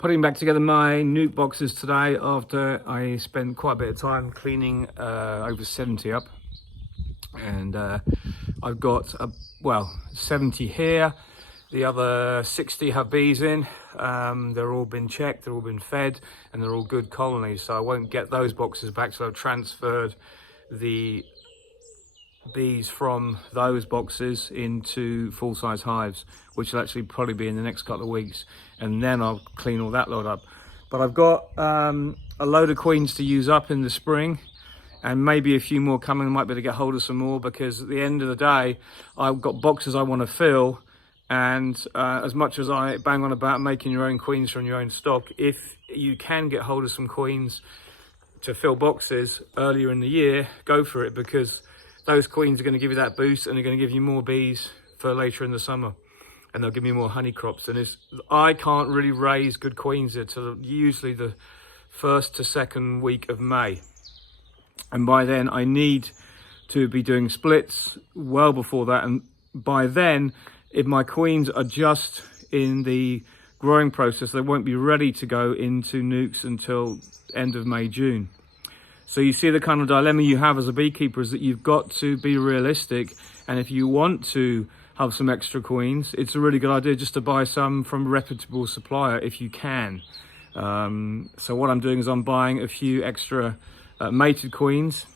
Putting back together my nuke boxes today after I spent quite a bit of time cleaning over 70 up. And I've got, 70 here. The other 60 have bees in. They're all been checked, they're all been fed, and they're all good colonies. So I won't get those boxes back till I've transferred the bees from those boxes into full-size hives, which will actually probably be in the next couple of weeks, and then I'll clean all that lot up. But I've got a load of queens to use up in the spring, and maybe a few more coming. I might be able to get hold of some more, because at the end of the day I've got boxes I want to fill. And as much as I bang on about making your own queens from your own stock, if you can get hold of some queens to fill boxes earlier in the year, go for it, because those queens are going to give you that boost, and they're going to give you more bees for later in the summer, and they'll give me more honey crops. And I can't really raise good queens until usually the 1st to 2nd week of May, and by then I need to be doing splits well before that. And by then, if my queens are just in the growing process, they won't be ready to go into nukes until end of May, June. So you see the kind of dilemma you have as a beekeeper is that you've got to be realistic. And if you want to have some extra queens, it's a really good idea just to buy some from a reputable supplier if you can. So what I'm doing is I'm buying a few extra mated queens.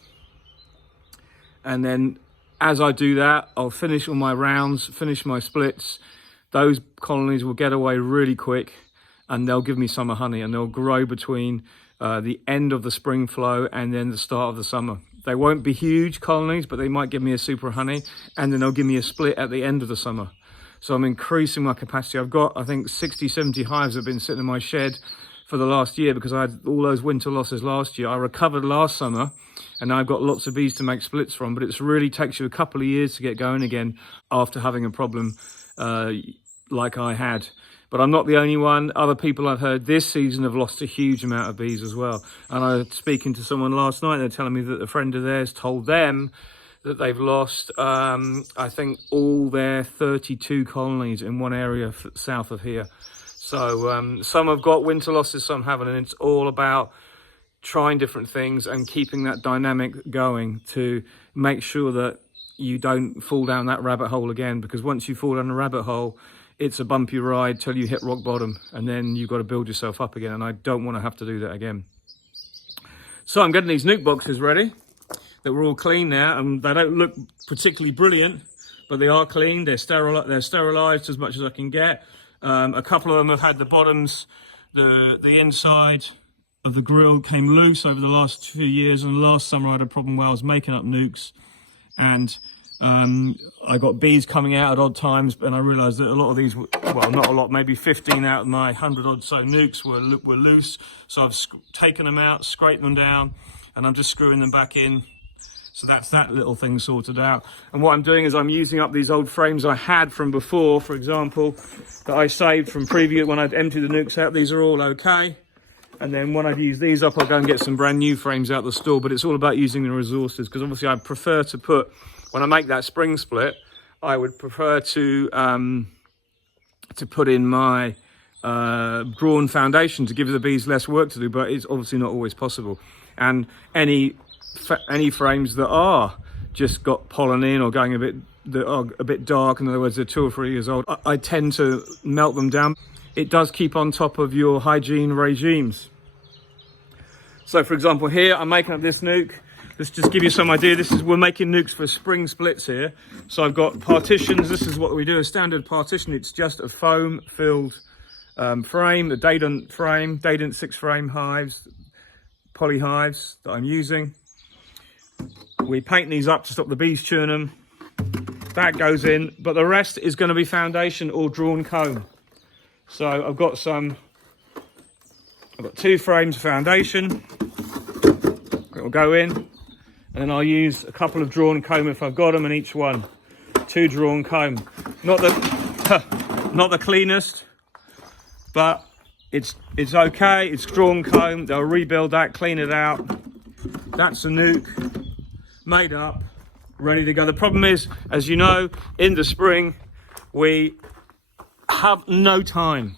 And then as I do that, I'll finish all my rounds, finish my splits. Those colonies will get away really quick, and they'll give me summer honey, and they'll grow between the end of the spring flow and then the start of the summer. They won't be huge colonies, but they might give me a super honey, and then they'll give me a split at the end of the summer. So I'm increasing my capacity. I've got, I think, 60, 70 hives have been sitting in my shed for the last year, because I had all those winter losses last year. I recovered last summer, and now I've got lots of bees to make splits from, but it really takes you a couple of years to get going again after having a problem like I had. But I'm not the only one. Other people I've heard this season have lost a huge amount of bees as well. And I was speaking to someone last night, and they're telling me that a friend of theirs told them that they've lost, I think, all their 32 colonies in one area south of here. So some have got winter losses, some haven't, and it's all about trying different things and keeping that dynamic going to make sure that you don't fall down that rabbit hole again, because once you fall down a rabbit hole, it's a bumpy ride till you hit rock bottom, and then you've got to build yourself up again, and I don't want to have to do that again. So I'm getting these nuke boxes ready. That we're all clean now, and they don't look particularly brilliant, but they are clean. They're sterilized as much as I can get. A couple of them have had the bottoms, the inside of the grill came loose over the last few years, and last summer I had a problem where I was making up nukes, and I got bees coming out at odd times, and I realized that a lot of these, well, not a lot, maybe 15 out of my 100 odd so nukes were loose. So I've taken them out, scraped them down, and I'm just screwing them back in. So that's that little thing sorted out. And what I'm doing is I'm using up these old frames I had from before, for example, that I saved from previous, when I'd emptied the nukes out. These are all okay. And then when I've used these up, I'll go and get some brand new frames out the store. But it's all about using the resources, because obviously I prefer to put, when I make that spring split, I would prefer to put in my drawn foundation to give the bees less work to do, but it's obviously not always possible. And any frames that are just got pollen in or going that are a bit dark, in other words, they're 2 or 3 years old, I tend to melt them down. It does keep on top of your hygiene regimes. So for example, here I'm making up this nuke. Let's just give you some idea. We're making nukes for spring splits here. So I've got partitions. This is what we do, a standard partition. It's just a foam filled frame, a Dadant frame, Dadant 6 frame hives, poly hives that I'm using. We paint these up to stop the bees chewing them. That goes in, but the rest is going to be foundation or drawn comb. So I've got 2 frames of foundation. It will go in, and then I'll use a couple of drawn comb if I've got them in each one. 2 drawn comb. Not the cleanest, but it's okay. It's drawn comb. They'll rebuild that, clean it out. That's a nuke made up, ready to go. The problem is, as you know, in the spring we have no time.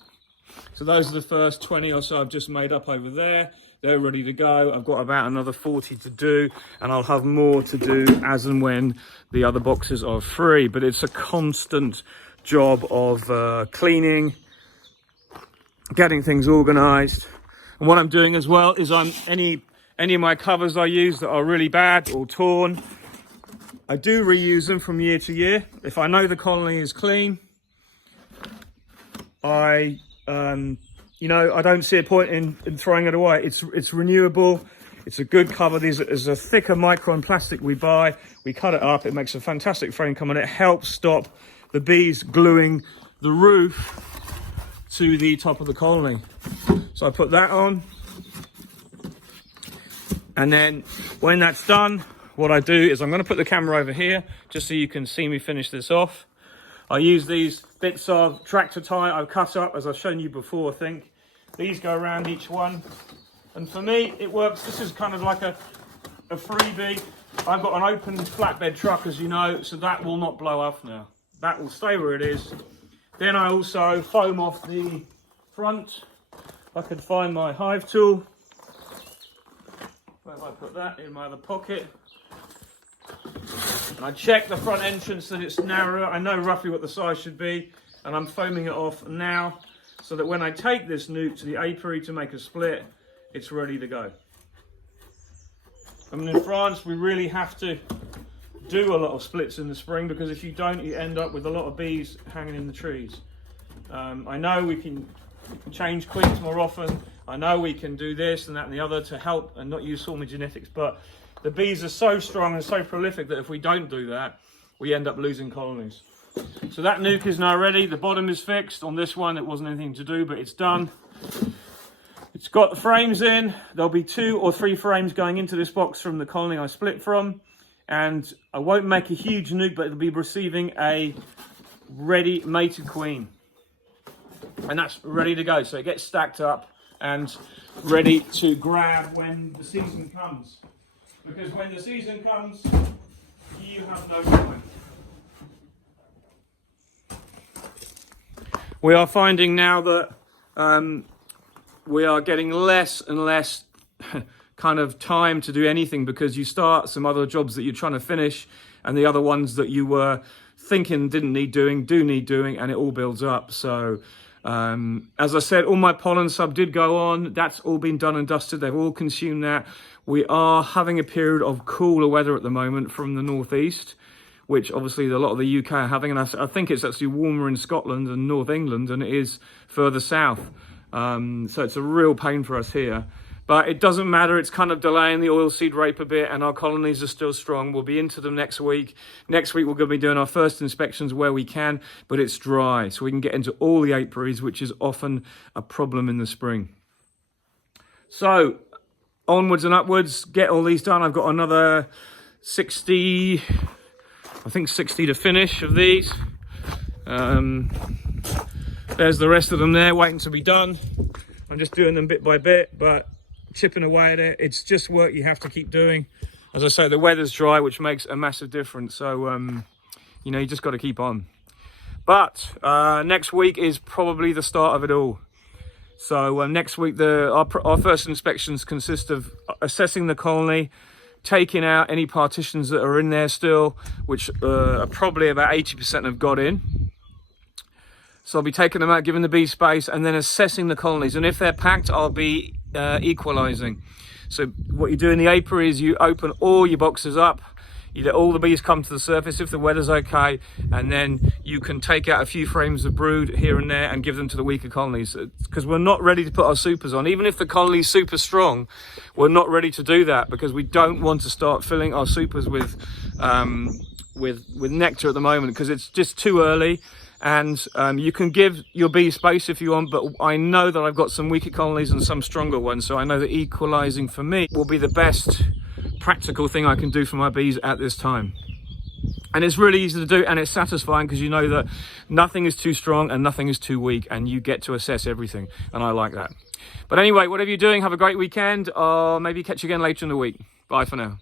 So those are the first 20 or so I've just made up over there. They're ready to go. I've got about another 40 to do, and I'll have more to do as and when the other boxes are free. But it's a constant job of cleaning, getting things organized. And what I'm doing as well is any of my covers I use that are really bad or torn, I do reuse them from year to year. If I know the colony is clean, I don't see a point in throwing it away. It's renewable. It's a good cover. There's a thicker micron plastic we buy. We cut it up. It makes a fantastic frame cover, and it helps stop the bees gluing the roof to the top of the colony. So I put that on, and then when that's done, what I do is I'm going to put the camera over here just so you can see me finish this off. I use these bits of tractor tie I've cut up, as I've shown you before, I think. These go around each one. And for me, it works. This is kind of like a freebie. I've got an open flatbed truck, as you know, so that will not blow off now. That will stay where it is. Then I also foam off the front. I could find my hive tool. Where have I put that? In my other pocket. And I check the front entrance that it's narrow. I know roughly what the size should be, and I'm foaming it off now so that when I take this nuke to the apiary to make a split, it's ready to go. I mean, in France, we really have to do a lot of splits in the spring, because if you don't, you end up with a lot of bees hanging in the trees. I know we can change queens more often. I know we can do this and that and the other to help and not use swarming genetics, but the bees are so strong and so prolific that if we don't do that, we end up losing colonies. So that nuke is now ready. The bottom is fixed. On this one, it wasn't anything to do, but it's done. It's got the frames in. There'll be 2 or 3 frames going into this box from the colony I split from. And I won't make a huge nuke, but it'll be receiving a ready mated queen. And that's ready to go. So it gets stacked up and ready to grab when the season comes. Because when the season comes, you have no time. We are finding now that we are getting less and less kind of time to do anything, because you start some other jobs that you're trying to finish, and the other ones that you were thinking didn't need doing do need doing, and it all builds up. So as I said, all my pollen sub did go on. That's all been done and dusted. They've all consumed that. We are having a period of cooler weather at the moment from the northeast, which obviously a lot of the UK are having, and I think it's actually warmer in Scotland and North England than it is further south. So it's a real pain for us here. But it doesn't matter. It's kind of delaying the oilseed rape a bit, and our colonies are still strong. We'll be into them next week. Next week, we're going to be doing our first inspections where we can, but it's dry, so we can get into all the apiaries, which is often a problem in the spring. So onwards and upwards, get all these done. I've got another 60, I think 60 to finish of these. There's the rest of them there waiting to be done. I'm just doing them bit by bit, but chipping away at it. It's just work you have to keep doing. As I say, the weather's dry, which makes a massive difference. So, you just got to keep on. But next week is probably the start of it all. So next week, our first inspections consist of assessing the colony, taking out any partitions that are in there still, which are probably about 80% have got in. So I'll be taking them out, giving the bees space, and then assessing the colonies. And if they're packed, I'll be equalizing. So what you do in the apiary is you open all your boxes up, you let all the bees come to the surface if the weather's okay, and then you can take out a few frames of brood here and there and give them to the weaker colonies. Because we're not ready to put our supers on. Even if the colony's super strong, we're not ready to do that, because we don't want to start filling our supers with nectar at the moment, because it's just too early. And you can give your bees space if you want, but I know that I've got some weaker colonies and some stronger ones, so I know that equalizing for me will be the best practical thing I can do for my bees at this time. And it's really easy to do, and it's satisfying, because you know that nothing is too strong and nothing is too weak, and you get to assess everything, and I like that. But anyway, whatever you're doing, have a great weekend, or maybe catch you again later in the week. Bye for now.